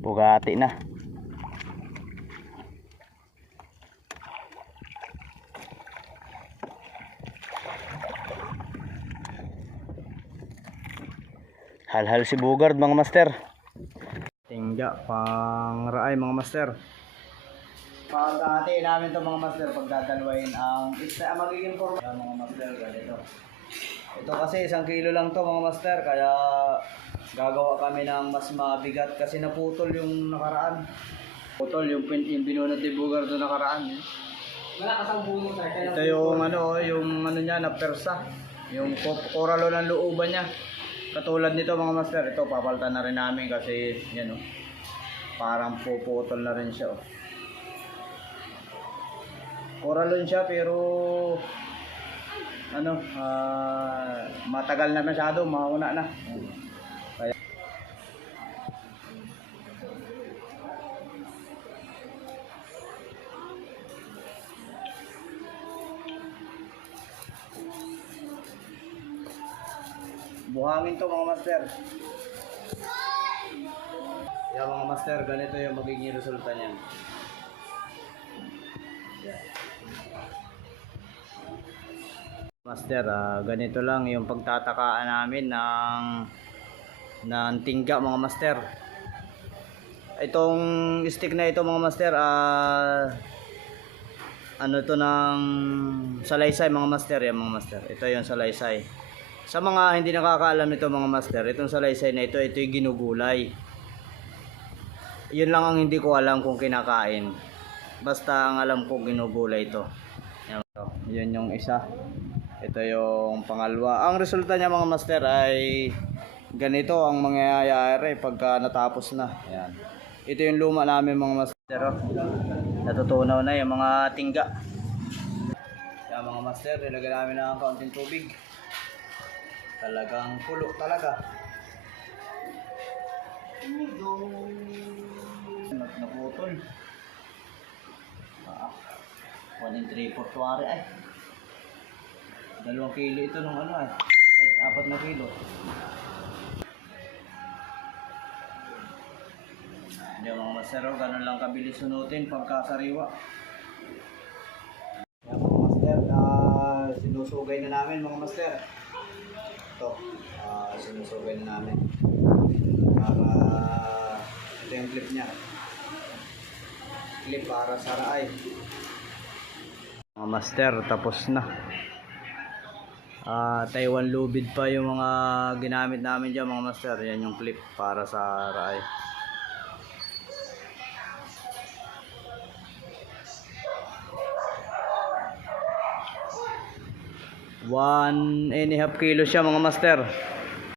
Bugatti na. Halhal si Bugard mga master. Tingga pang raay mga master. Pagkati namin to mga master pagdadalwain ang isa ang magiging forma Yan, mga master ganito. Ito kasi isang kilo lang to mga master kaya gagawa kami ng mas mabigat kasi naputol yung nakaraan. Putol yung, pin, yung binunod ni Bugard doon nakaraan. Eh. Wala kasang bunot sir. Kaya Ito yung ano, yung ano niya na persa. Yung ko- koralo ng looban niya. Katulad nito mga master, ito papalitan na rin namin kasi yan oh. Parang puputol na rin siya oh. Koralon siya pero ano, ah, matagal na masyado, mauna na. Buhangin to mga master. Yan mga master, ganito yung magiging resulta niyan. Yan. Master, ah, ganito lang yung pagtatakaan namin ng ng tingga mga master. Itong stick na ito mga master, ah ano to ng salaysay mga master yan mga master. Ito yung salaysay. Sa mga hindi nakakaalam nito mga master, itong salaysay na ito, ito yung ginugulay. Yun lang ang hindi ko alam kung kinakain. Basta ang alam ko ginugulay ito. Yan. Yun yung isa. Ito yung pangalawa. Ang resulta niya mga master ay ganito ang mangyayari pagka natapos na. Yan. Ito yung luma namin mga master. oh. Natutunaw na yung mga tingga. Yan mga master, nilagyan namin ng kaunting tubig. Talagang pulo talaga. Nat naputol. Ah, 1 in 3 4 tuwari. Dalawang kilo ito nung ano ay. Ay, apat na kilo. Hindi mga masero, ganun lang kabilis sunutin pagkasariwa. Yan mga master, ah, sinusugay na namin mga master. Ito, ah, sinusugay na namin. Para ito yung clip niya. Clip para sa raay. Mga master, tapos na. Ah, Taiwan lubid pa yung mga ginamit namin dyan mga master. Yan yung clip para sa raay. One and a half kilo siya mga master.